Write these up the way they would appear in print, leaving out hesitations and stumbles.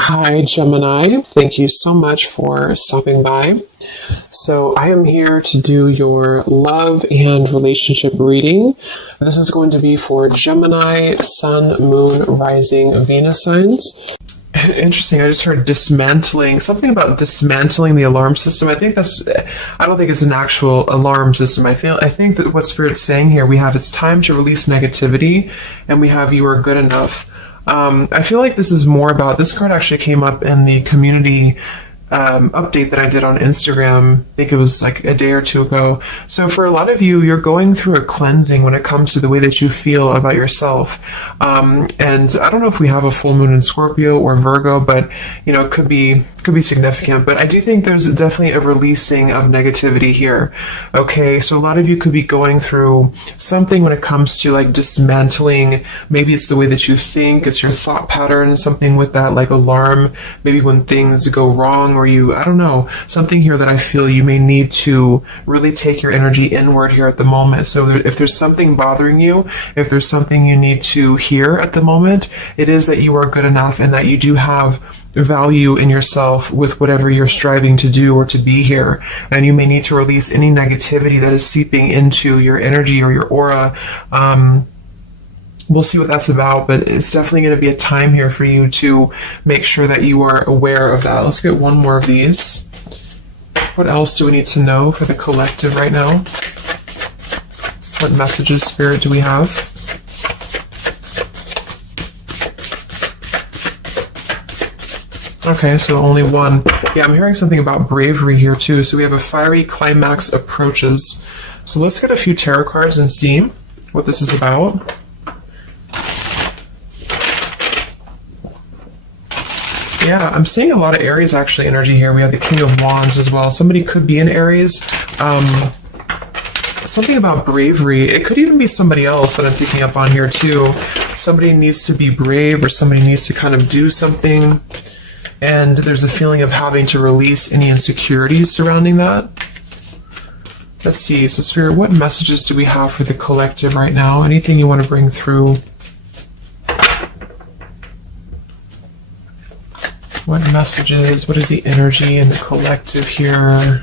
Hi, Gemini. Thank you so much for stopping by. So, I am here to do your love and relationship reading. This is going to be for Gemini, Sun, Moon, Rising, Venus signs. Interesting. I just heard dismantling, something about dismantling the alarm system. I don't think it's an actual alarm system. I think that what Spirit's saying here, we have it's time to release negativity, and we have you are good enough. I feel like this is more about, this card actually came up in the community update that I did on Instagram. I think it was like a day or two ago. So for a lot of you, you're going through a cleansing when it comes to the way that you feel about yourself. And I don't know if we have a full moon in Scorpio or Virgo, but it could be significant. But I do think there's definitely a releasing of negativity here. Okay, so a lot of you could be going through something when it comes to like dismantling. Maybe it's the way that you think, it's your thought pattern, something with that like alarm, maybe when things go wrong, or I don't know, something here that I feel you may need to really take your energy inward here at the moment. So if there's something bothering you, if there's something you need to hear at the moment, it is that you are good enough and that you do have value in yourself with whatever you're striving to do or to be here. And you may need to release any negativity that is seeping into your energy or your aura. We'll see what that's about, but it's definitely going to be a time here for you to make sure that you are aware of that. Let's get one more of these. What else do we need to know for the collective right now? What messages, Spirit, do we have? Okay, so only one. Yeah, I'm hearing something about bravery here too. So we have a fiery climax approaches. So let's get a few tarot cards and see what this is about. Yeah, I'm seeing a lot of Aries actually energy here. We have the King of Wands as well. Somebody could be in Aries. Something about bravery. It could even be somebody else that I'm picking up on here too. Somebody needs to be brave, or somebody needs to kind of do something. And there's a feeling of having to release any insecurities surrounding that. Let's see. So Spirit, what messages do we have for the collective right now? Anything you want to bring through? What messages, what is the energy in the collective here?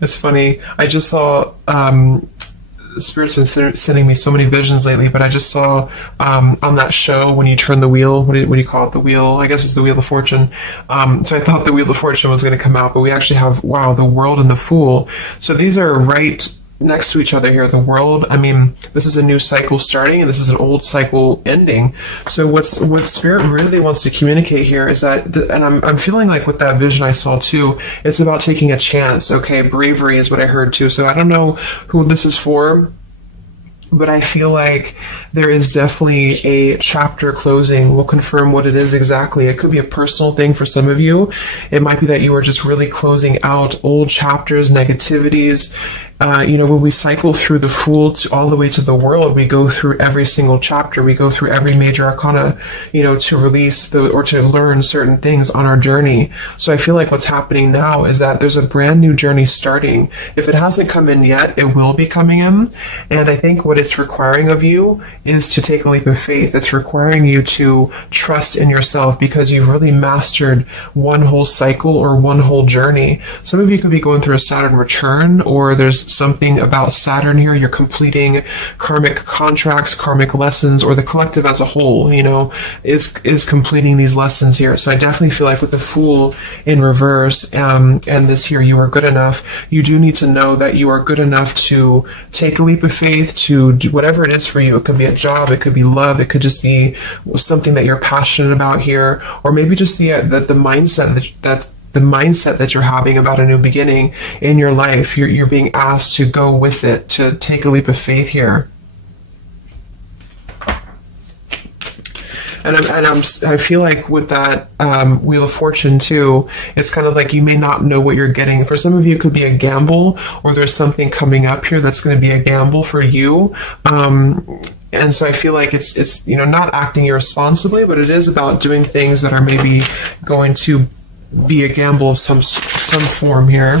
It's funny, I just saw, Spirit's been sending me so many visions lately, but I just saw on that show when you turn the wheel, what do you call it? The wheel, I guess it's the Wheel of Fortune. So I thought the Wheel of Fortune was going to come out, but we actually have, wow, the World and the Fool. So these are right next to each other here. The World, I mean, this is a new cycle starting, and this is an old cycle ending. So what Spirit really wants to communicate here is that, and I'm feeling like with that vision I saw too, it's about taking a chance. Okay, bravery is what I heard too. So I don't know who this is for, but I feel like there is definitely a chapter closing. We'll confirm what it is exactly. It could be a personal thing for some of you. It might be that you are just really closing out old chapters, negativities. When we cycle through the Fool all the way to the World, we go through every single chapter. We go through every major arcana, to release or to learn certain things on our journey. So I feel like what's happening now is that there's a brand new journey starting. If it hasn't come in yet, it will be coming in. And I think what it's requiring of you is to take a leap of faith. It's requiring you to trust in yourself, because you've really mastered one whole cycle or one whole journey. Some of you could be going through a Saturn return, or there's something about Saturn here. You're completing karmic contracts, karmic lessons, or the collective as a whole, is completing these lessons here. So I definitely feel like with the Fool in reverse, and this here, you are good enough. You do need to know that you are good enough to take a leap of faith, to do whatever it is for you. It could be a job, it could be love, it could just be something that you're passionate about here, or maybe just the mindset that you're having about a new beginning in your life. You're being asked to go with it, to take a leap of faith here. And I feel like with that Wheel of Fortune too, it's kind of like you may not know what you're getting. For some of you, it could be a gamble, or there's something coming up here that's going to be a gamble for you. And so I feel like it's not acting irresponsibly, but it is about doing things that are maybe going to be a gamble of some form here.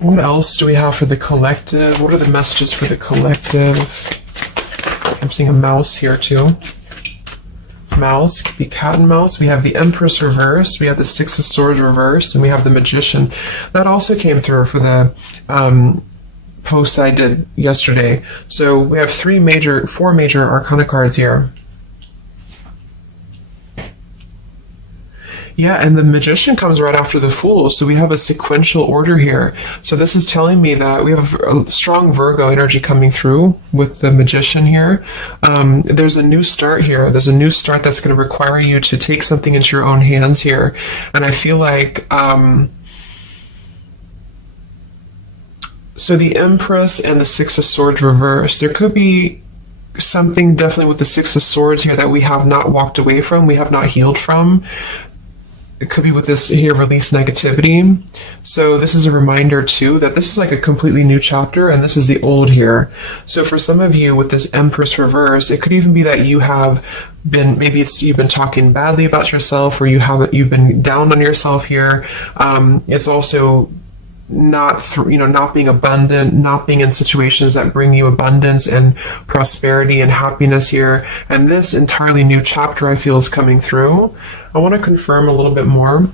What else do we have for the collective? What are the messages for the collective? I'm seeing a mouse here too. Mouse, could be cat and mouse. We have the Empress reversed, we have the Six of Swords reversed, and we have the Magician. That also came through for the post I did yesterday. So we have four major Arcana cards here. Yeah, and the Magician comes right after the Fool, so we have a sequential order here. So this is telling me that we have a strong Virgo energy coming through with the Magician here. There's a new start here. There's a new start that's going to require you to take something into your own hands here. And I feel like... so the Empress and the Six of Swords reversed. There could be something definitely with the Six of Swords here that we have not walked away from, we have not healed from. It could be with this here, release negativity. So this is a reminder too that this is like a completely new chapter, and this is the old here. So for some of you with this Empress reverse, it could even be that you have been, maybe you've been talking badly about yourself, or you've been down on yourself here. It's also not being abundant, not being in situations that bring you abundance and prosperity and happiness here. And this entirely new chapter I feel is coming through. I want to confirm a little bit more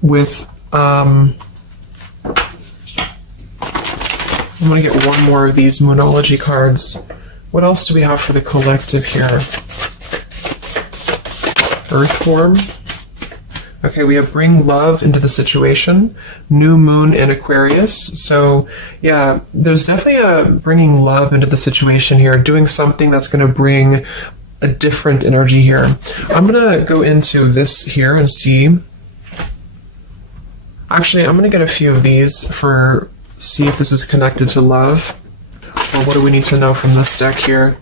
with, I'm going to get one more of these Moonology cards. What else do we have for the collective here? Earth form. Okay, we have bring love into the situation, new moon in Aquarius. So yeah, there's definitely a bringing love into the situation here, doing something that's going to bring a different energy here. I'm going to go into this here and see. Actually, I'm going to get a few of these see if this is connected to love, or what do we need to know from this deck here.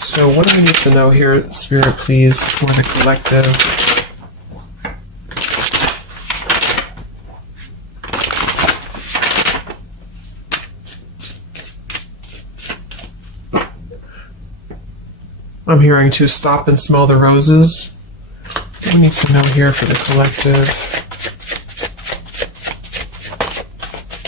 So what do we need to know here, Spirit, please, for the collective? I'm hearing to stop and smell the roses. What do we need to know here for the collective?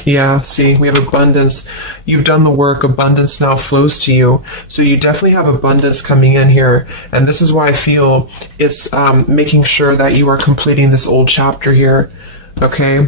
Yeah, see, we have abundance. You've done the work. Abundance now flows to you. So you definitely have abundance coming in here. And this is why I feel it's making sure that you are completing this old chapter here. Okay?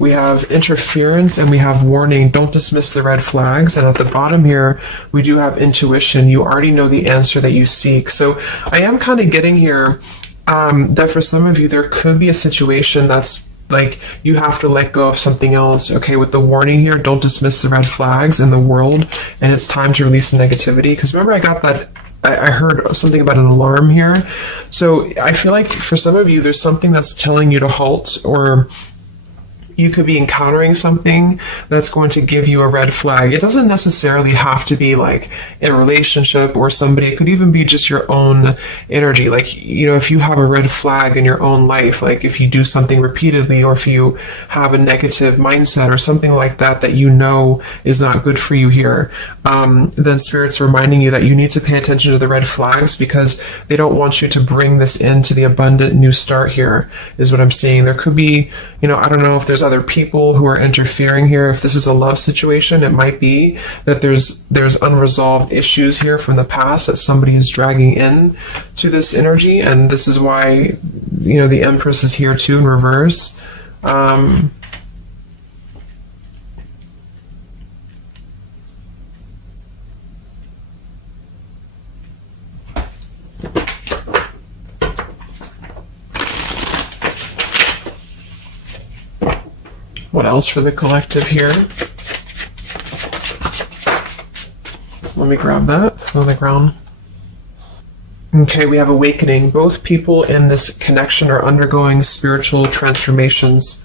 We have interference and we have warning. Don't dismiss the red flags. And at the bottom here, we do have intuition. You already know the answer that you seek. So I am kind of getting here that for some of you, there could be a situation that's like you have to let go of something else. Okay, with the warning here, don't dismiss the red flags in the world. And it's time to release the negativity. Because remember, I got that. I heard something about an alarm here. So I feel like for some of you, there's something that's telling you to halt, or you could be encountering something that's going to give you a red flag. It doesn't necessarily have to be like a relationship or somebody. It could even be just your own energy. Like, you know, if you have a red flag in your own life, like if you do something repeatedly, or if you have a negative mindset or something like that, that you know is not good for you here, then Spirit's reminding you that you need to pay attention to the red flags, because they don't want you to bring this into the abundant new start here, is what I'm seeing. There could be, you know, I don't know if there's other people who are interfering here. If this is a love situation, it might be that there's unresolved issues here from the past that somebody is dragging in to this energy, and this is why, you know, the Empress is here too in reverse. What else for the collective here? Let me grab that on the ground. Okay, we have awakening. Both people in this connection are undergoing spiritual transformations.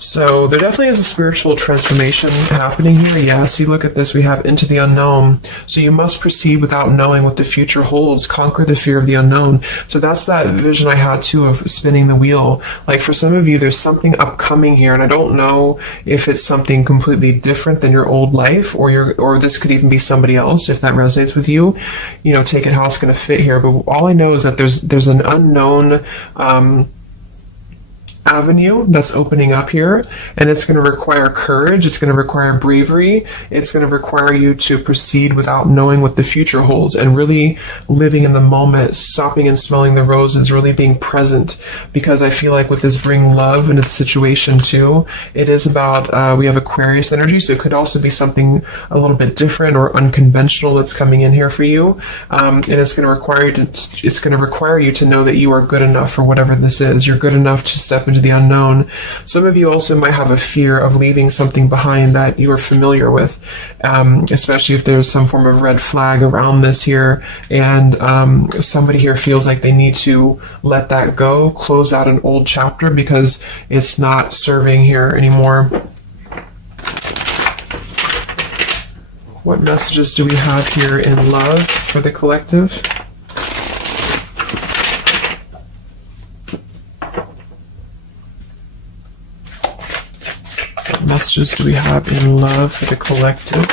So there definitely is a spiritual transformation happening here. Yeah, see, look at this. We have into the unknown. So you must proceed without knowing what the future holds. Conquer the fear of the unknown. So that's that vision I had too of spinning the wheel. Like for some of you, there's something upcoming here, and I don't know if it's something completely different than your old life, or this could even be somebody else. If that resonates with you, you know, take it how it's going to fit here. But all I know is that there's an unknown avenue that's opening up here, and it's going to require courage, it's going to require bravery, it's going to require you to proceed without knowing what the future holds, and really living in the moment, stopping and smelling the roses, really being present. Because I feel like with this bring love into the situation too, it is about we have Aquarius energy, so it could also be something a little bit different or unconventional that's coming in here for you, and it's going to require you to know that you are good enough for whatever this is. You're good enough to step into the unknown. Some of you also might have a fear of leaving something behind that you are familiar with, especially if there's some form of red flag around this here, and somebody here feels like they need to let that go, close out an old chapter because it's not serving here anymore. What messages do we have here in love for the collective? What messages do we have in love for the collective?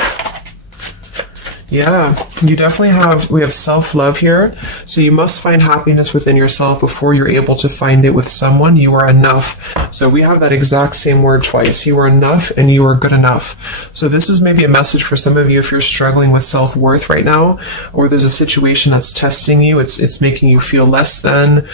Yeah, you definitely we have self-love here. So you must find happiness within yourself before you're able to find it with someone. You are enough. So we have that exact same word twice. You are enough and you are good enough. So this is maybe a message for some of you if you're struggling with self-worth right now, or there's a situation that's testing you. It's making you feel less than.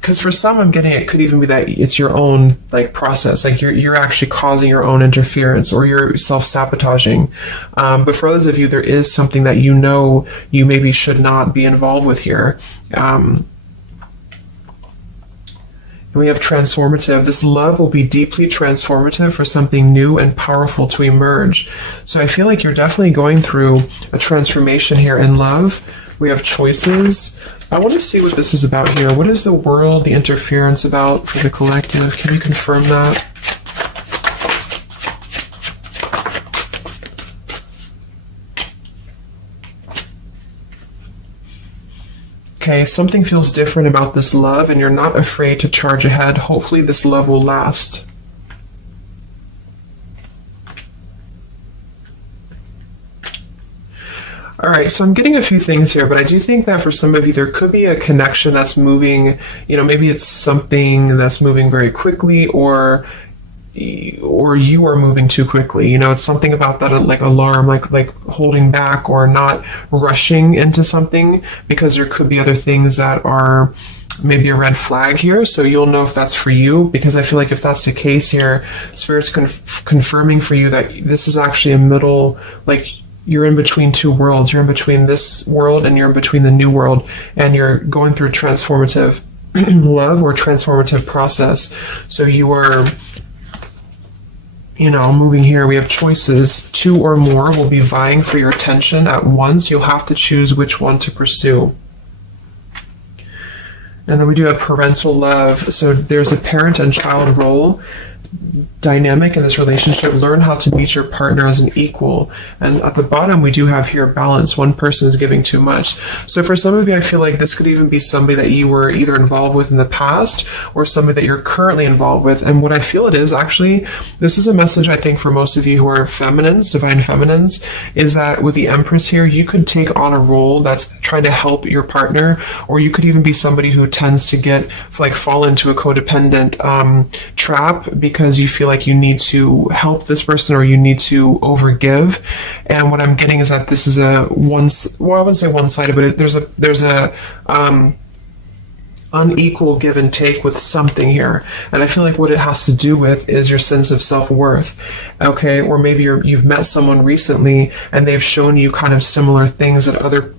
Because for some, I'm getting it could even be that it's your own process, you're actually causing your own interference, or you're self-sabotaging. But for others of you, there is something that you know you maybe should not be involved with here. And we have transformative. This love will be deeply transformative for something new and powerful to emerge. So I feel like you're definitely going through a transformation here in love. We have choices. I want to see what this is about here. What is the world, the interference about for the collective? Can you confirm that? Okay, something feels different about this love, and you're not afraid to charge ahead. Hopefully this love will last. All right, so I'm getting a few things here, but I do think that for some of you, there could be a connection that's moving, maybe it's something that's moving very quickly, or you are moving too quickly. It's something about that, alarm, like holding back or not rushing into something, because there could be other things that are maybe a red flag here. So you'll know if that's for you, because I feel like if that's the case here, Spirit's confirming for you that this is actually a middle, you're in between two worlds. You're in between this world and you're in between the new world, and you're going through transformative love or transformative process. So you are, moving here. We have choices. Two or more will be vying for your attention at once. You'll have to choose which one to pursue. And then we do have parental love. So there's a parent and child role dynamic in this relationship. Learn how to meet your partner as an equal. And at the bottom, we do have here balance. One person is giving too much. So for some of you, I feel like this could even be somebody that you were either involved with in the past or somebody that you're currently involved with. And what I feel it is, actually, this is a message I think for most of you who are feminines, divine feminines, is that with the Empress here, you could take on a role that's trying to help your partner, or you could even be somebody who tends to fall into a codependent trap because you feel like you need to help this person or you need to overgive. And what I'm getting is that this is I wouldn't say one-sided, but there's a unequal give and take with something here. And I feel like what it has to do with is your sense of self-worth. Okay, or maybe you've met someone recently and they've shown you kind of similar things that other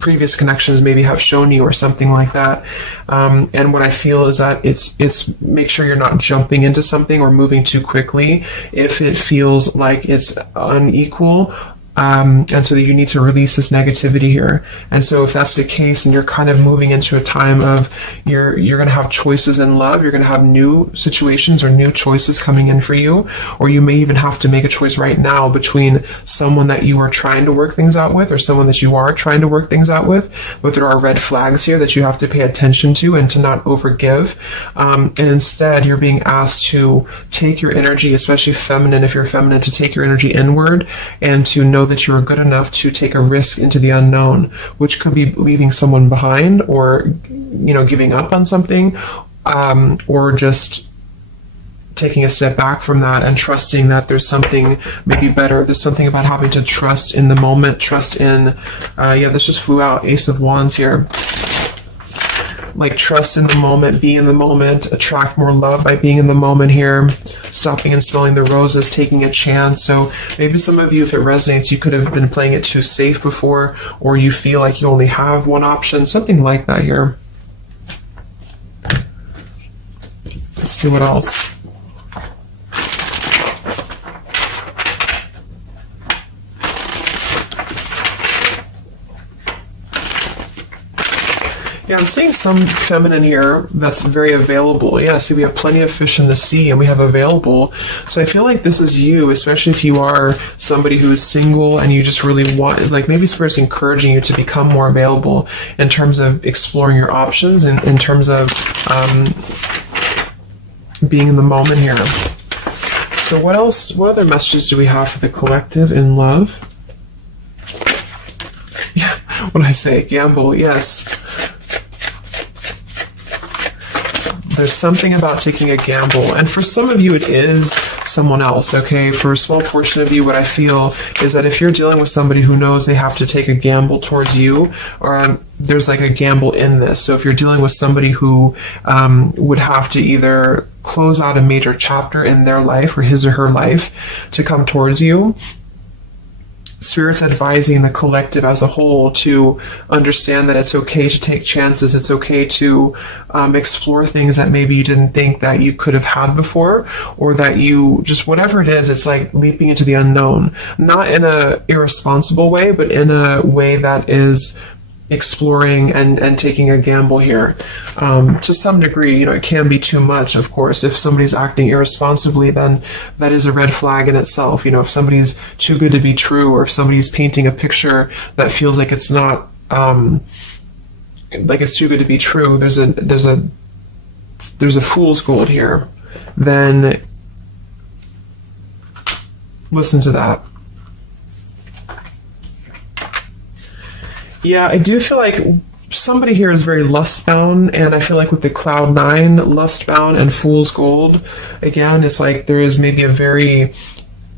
previous connections maybe have shown you, or something like that. And what I feel is that it's make sure you're not jumping into something or moving too quickly if it feels like it's unequal. And so that you need to release this negativity here. And so if that's the case and you're kind of moving into a time of you're going to have choices in love, you're going to have new situations or new choices coming in for you, or you may even have to make a choice right now between someone that you are trying to work things out with or someone that you are trying to work things out with. But there are red flags here that you have to pay attention to and to not overgive. And instead, you're being asked to take your energy, especially feminine, if you're feminine, to take your energy inward and to know that you're good enough to take a risk into the unknown, which could be leaving someone behind or, giving up on something. or just taking a step back from that and trusting that there's something maybe better. There's something about having to trust in the moment, trust in, this just flew out, Ace of Wands here. Like trust in the moment, be in the moment, attract more love by being in the moment here, stopping and smelling the roses, taking a chance. So maybe some of you, if it resonates, you could have been playing it too safe before, or you feel like you only have one option, something like that here. Let's see what else. Yeah, I'm seeing some feminine here that's very available. Yeah, see, we have plenty of fish in the sea and we have available. So I feel like this is you, especially if you are somebody who is single and you just really want, like maybe Spirit's encouraging you to become more available in terms of exploring your options and in terms of being in the moment here. So what else, what other messages do we have for the collective in love? Yeah, what did I say? Gamble, yes. There's something about taking a gamble. And for some of you, it is someone else, okay? For a small portion of you, what I feel is that if you're dealing with somebody who knows they have to take a gamble towards you, or there's like a gamble in this. So if you're dealing with somebody who would have to either close out a major chapter in their life or his or her life to come towards you, Spirit's advising the collective as a whole to understand that it's okay to take chances. It's okay to explore things that maybe you didn't think that you could have had before, or that you just, whatever it is, it's like leaping into the unknown. Not in a irresponsible way, but in a way that is exploring and taking a gamble here. To some degree, it can be too much, of course. If somebody's acting irresponsibly, then that is a red flag in itself. If somebody's too good to be true, or if somebody's painting a picture that feels like it's not, like it's too good to be true, there's a fool's gold here, then listen to that. Yeah, I do feel like somebody here is very lust-bound, and I feel like with the Cloud 9, lust-bound and Fool's Gold, again, it's like there is maybe a very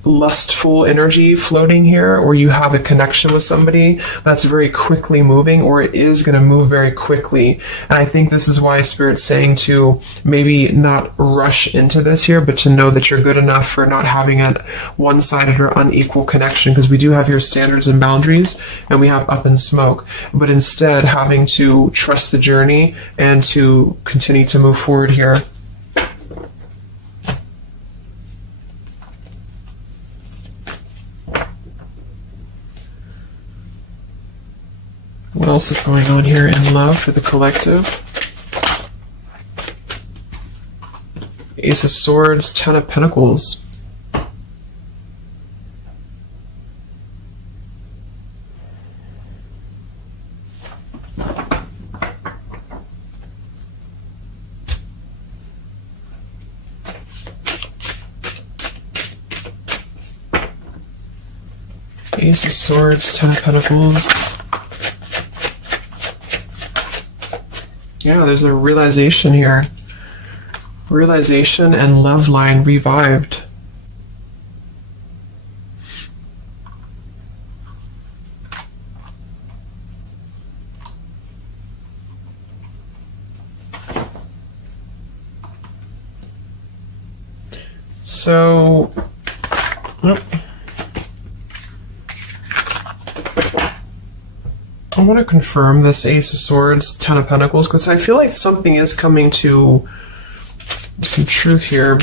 lustful energy floating here, or you have a connection with somebody that's very quickly moving, or it is going to move very quickly. And I think this is why Spirit's saying to maybe not rush into this here, but to know that you're good enough for not having a one-sided or unequal connection, because we do have your standards and boundaries, and we have up in smoke, but instead having to trust the journey and to continue to move forward here. What else is going on here in love for the collective? Ace of Swords, Ten of Pentacles. Ace of Swords, Ten of Pentacles. Yeah, there's a realization here. Realization and love line revived. So, I want to confirm this Ace of Swords, Ten of Pentacles, because I feel like something is coming to some truth here.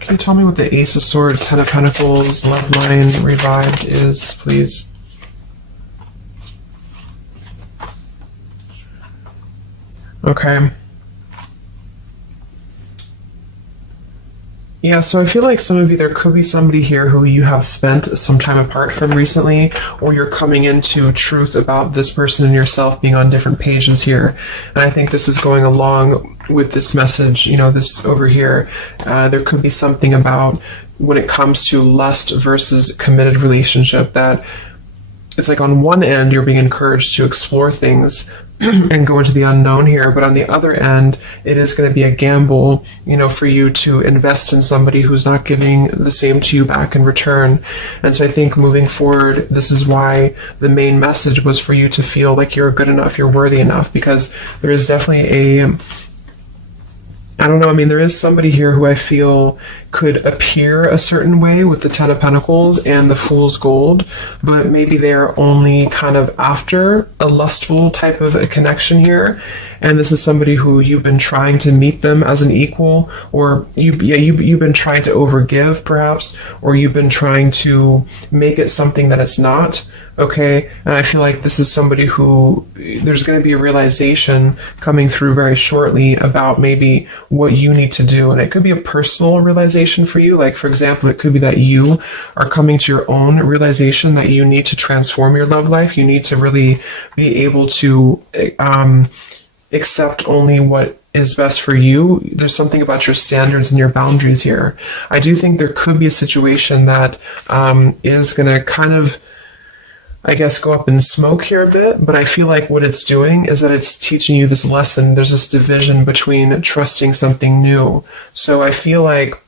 Can you tell me what the Ace of Swords, Ten of Pentacles, love line revived is, please? Okay. Yeah, so I feel like some of you, there could be somebody here who you have spent some time apart from recently, or you're coming into truth about this person and yourself being on different pages here. And I think this is going along with this message, this over here. There could be something about when it comes to lust versus committed relationship that it's like on one end you're being encouraged to explore things, and go into the unknown here. But on the other end, it is going to be a gamble, for you to invest in somebody who's not giving the same to you back in return. And so I think moving forward, this is why the main message was for you to feel like you're good enough, you're worthy enough, because there is definitely I don't know, there is somebody here who I feel could appear a certain way with the Ten of Pentacles and the Fool's Gold, but maybe they're only kind of after a lustful type of a connection here. And this is somebody who you've been trying to meet them as an equal, or you've been trying to overgive perhaps, or you've been trying to make it something that it's not. Okay, and I feel like this is somebody who there's going to be a realization coming through very shortly about maybe what you need to do. And it could be a personal realization for you. Like, for example, it could be that you are coming to your own realization that you need to transform your love life. You need to really be able to accept only what is best for you. There's something about your standards and your boundaries here. I do think there could be a situation that is going to kind of, I guess, go up in smoke here a bit, but I feel like what it's doing is that it's teaching you this lesson. There's this division between trusting something new. So I feel like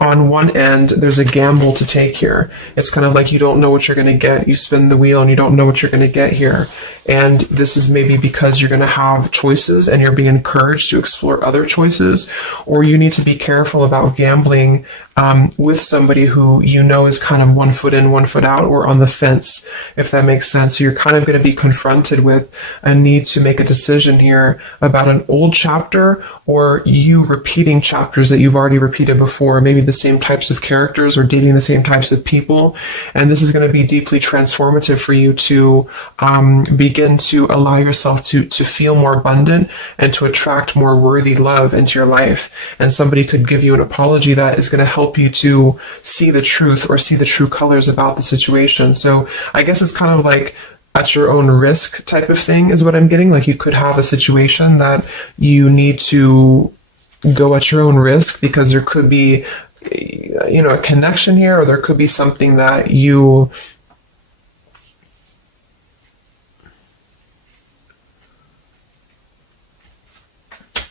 on one end, there's a gamble to take here. It's kind of like you don't know what you're going to get. You spin the wheel and you don't know what you're going to get here. And this is maybe because you're going to have choices and you're being encouraged to explore other choices, or you need to be careful about gambling with somebody who is kind of 1 foot in, 1 foot out, or on the fence, if that makes sense. So you're kind of going to be confronted with a need to make a decision here about an old chapter, or you repeating chapters that you've already repeated before, maybe the same types of characters or dating the same types of people. And this is going to be deeply transformative for you to begin to allow yourself to feel more abundant and to attract more worthy love into your life. And somebody could give you an apology that is going to help you to see the truth or see the true colors about the situation. So I guess it's kind of like at your own risk type of thing is what I'm getting. Like, you could have a situation that you need to go at your own risk because there could be, a connection here, or there could be something that you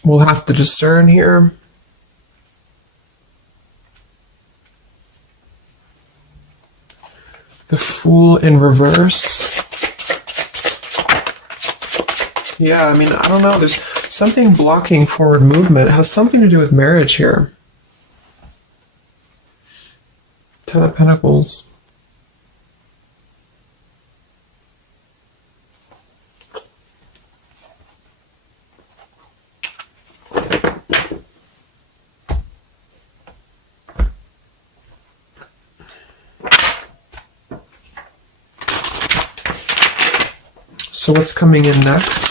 will have to discern here. The Fool in reverse. Yeah, I don't know. There's something blocking forward movement. It has something to do with marriage here. Ten of Pentacles. So what's coming in next?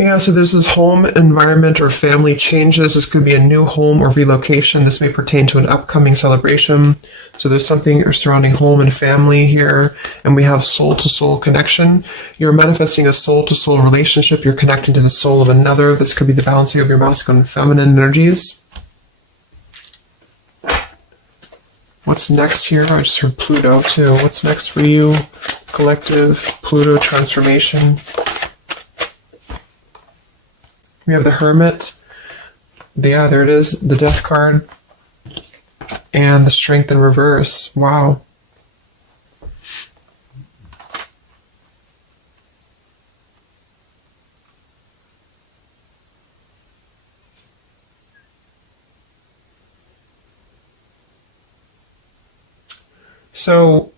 Yeah, so there's this home, environment, or family changes. This could be a new home or relocation. This may pertain to an upcoming celebration. So there's something surrounding home and family here. And we have soul-to-soul connection. You're manifesting a soul-to-soul relationship. You're connecting to the soul of another. This could be the balancing of your masculine and feminine energies. What's next here? I just heard Pluto, too. What's next for you? Collective, Pluto, transformation. We have the Hermit. Yeah, there it is. The Death card. And the Strength in reverse. Wow. So,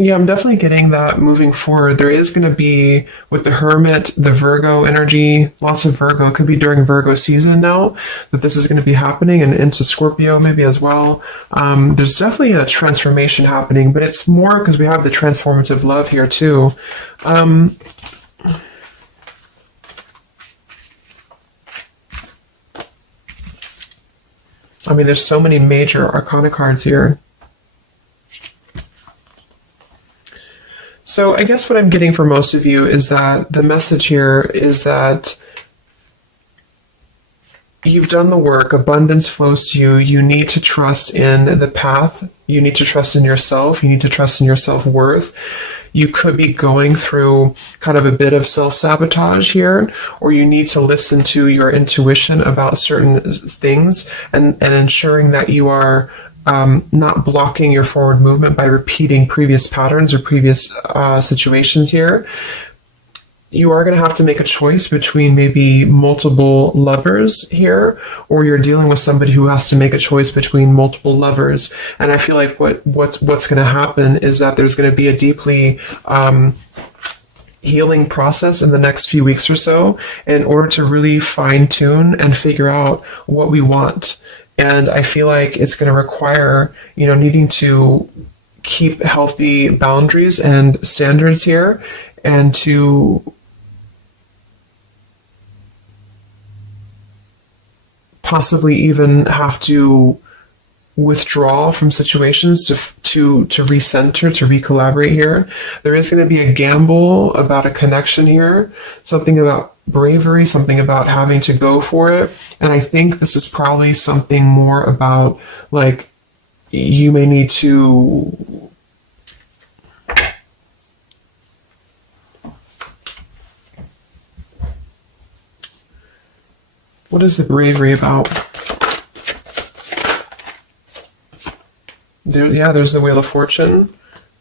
yeah, I'm definitely getting that moving forward. There is going to be, with the Hermit, the Virgo energy, lots of Virgo. It could be during Virgo season now that this is going to be happening, and into Scorpio maybe as well. There's definitely a transformation happening, but it's more because we have the transformative love here too. There's so many major arcana cards here. So I guess what I'm getting for most of you is that the message here is that you've done the work, abundance flows to you, you need to trust in the path, you need to trust in yourself, you need to trust in your self-worth. You could be going through kind of a bit of self-sabotage here, or you need to listen to your intuition about certain things and ensuring that you are not blocking your forward movement by repeating previous patterns or previous situations here. You are going to have to make a choice between maybe multiple lovers here, or you're dealing with somebody who has to make a choice between multiple lovers. And I feel like what's going to happen is that there's going to be a deeply healing process in the next few weeks or so in order to really fine tune and figure out what we want. And I feel like it's going to require, needing to keep healthy boundaries and standards here, and to possibly even have to withdraw from situations to recenter, to recollaborate here. There is going to be a gamble about a connection here, something about bravery, something about having to go for it. And I think this is probably something more about, like, you may need to what is the bravery about? There's the Wheel of Fortune,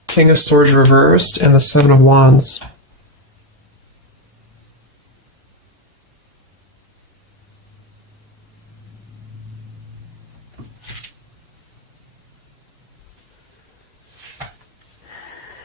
King of Swords reversed, and the Seven of Wands.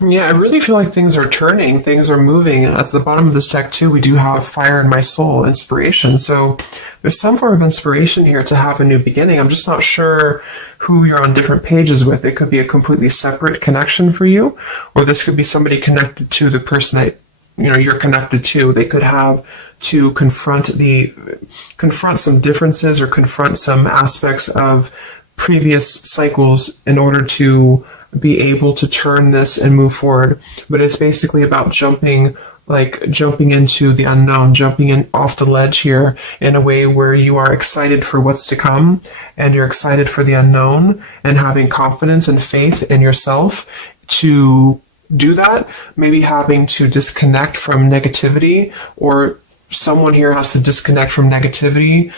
Yeah, I really feel like things are turning, things are moving. At the bottom of this deck, too, we do have Fire in My Soul, inspiration. So there's some form of inspiration here to have a new beginning. I'm just not sure who you're on different pages with. It could be a completely separate connection for you, or this could be somebody connected to the person that you're connected to. They could have to confront some differences or confront some aspects of previous cycles in order to be able to turn this and move forward. But it's basically about jumping into the unknown, jumping in off the ledge here in a way where you are excited for what's to come, and you're excited for the unknown, and having confidence and faith in yourself to do that. Maybe having to disconnect from negativity, or someone here has to disconnect from negativity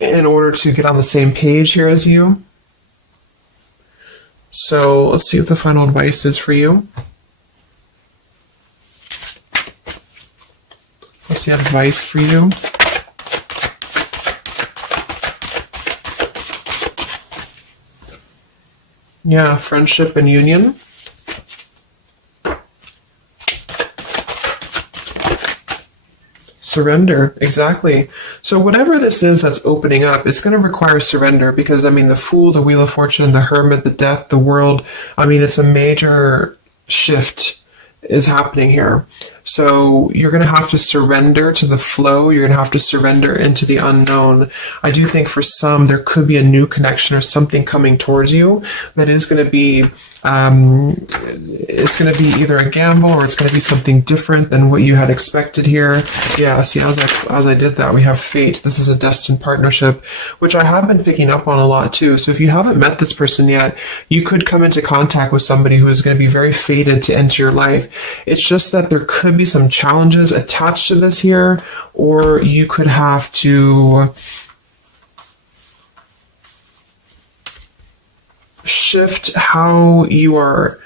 in order to get on the same page here as you. So let's see what the final advice is for you. What's the advice for you? Yeah, friendship and union. Surrender, exactly. So whatever this is that's opening up, it's going to require surrender, because, the Fool, the Wheel of Fortune, the Hermit, the Death, the World, it's a major shift is happening here. So you're going to have to surrender to the flow. You're going to have to surrender into the unknown. I do think for some, there could be a new connection or something coming towards you that is going to be, it's going to be either a gamble, or it's going to be something different than what you had expected here. Yeah, see, as I did that, we have fate. This is a destined partnership, which I have been picking up on a lot too. So if you haven't met this person yet, you could come into contact with somebody who is going to be very fated to enter your life. It's just that there could be some challenges attached to this here, or you could have to shift how you are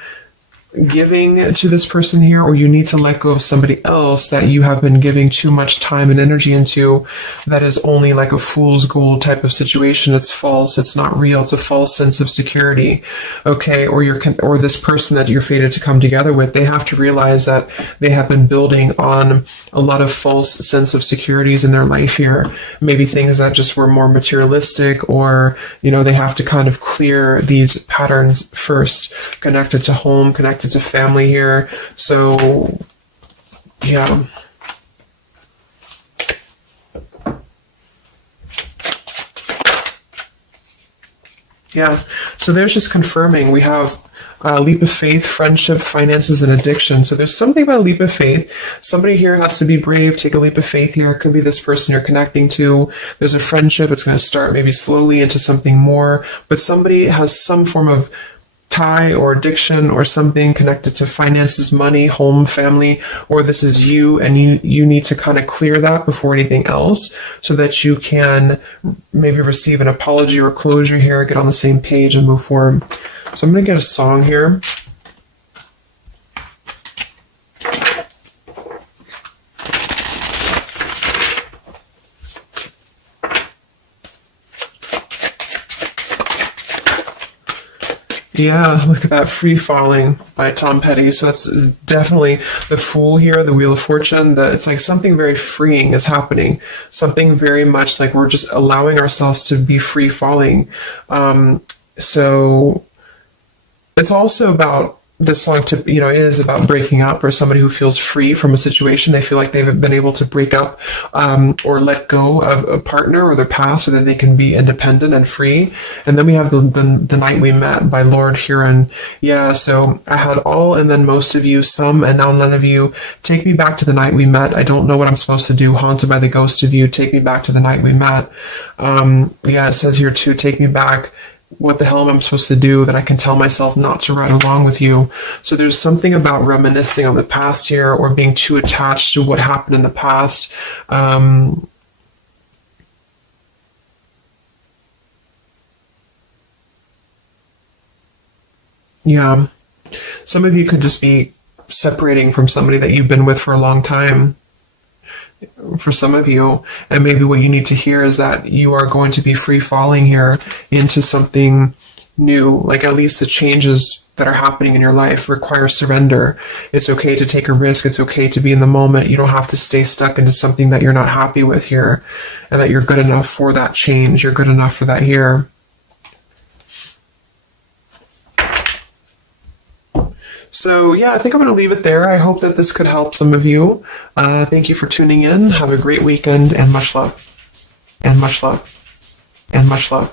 giving to this person here, or you need to let go of somebody else that you have been giving too much time and energy into, that is only like a fool's gold type of situation. It's false, it's not real, it's a false sense of security. Okay, or this person that you're fated to come together with, they have to realize that they have been building on a lot of false sense of securities in their life here. Maybe things that just were more materialistic, or they have to kind of clear these patterns first, connected to home, connected to family here. So yeah, So there's just confirming. We have leap of faith, friendship, finances, and addiction. So there's something about a leap of faith. Somebody here has to be brave, take a leap of faith here. It could be this person you're connecting to. There's a friendship. It's going to start maybe slowly into something more. But somebody has some form of tie or addiction or something connected to finances, money, home, family, or this is you, and you need to kind of clear that before anything else so that you can maybe receive an apology or closure here, get on the same page and move forward. So I'm going to get a song here. Yeah, look at that, Free Falling by Tom Petty. So that's definitely the Fool here, the Wheel of Fortune. It's like something very freeing is happening. Something very much like we're just allowing ourselves to be free falling. So it's also about this song it is about breaking up, or somebody who feels free from a situation. They feel like they've been able to break up or let go of a partner or their past so that they can be independent and free. And then we have the Night We Met by Lord Huron. Yeah, so I had all and then most of you, some and now none of you. Take me back to the night we met. I don't know what I'm supposed to do. Haunted by the ghost of you. Take me back to the night we met. Yeah, it says here too, take me back. What the hell am I supposed to do that I can tell myself not to ride along with you? So there's something about reminiscing on the past here, or being too attached to what happened in the past. Yeah. Some of you could just be separating from somebody that you've been with for a long time. For some of you, and maybe what you need to hear is that you are going to be free falling here into something new. Like, at least the changes that are happening in your life require surrender. It's okay to take a risk. It's okay to be in the moment. You don't have to stay stuck into something that you're not happy with here, and that you're good enough for that change. You're good enough for that here. So yeah, I think I'm going to leave it there. I hope that this could help some of you. Thank you for tuning in. Have a great weekend, and much love. And much love. And much love.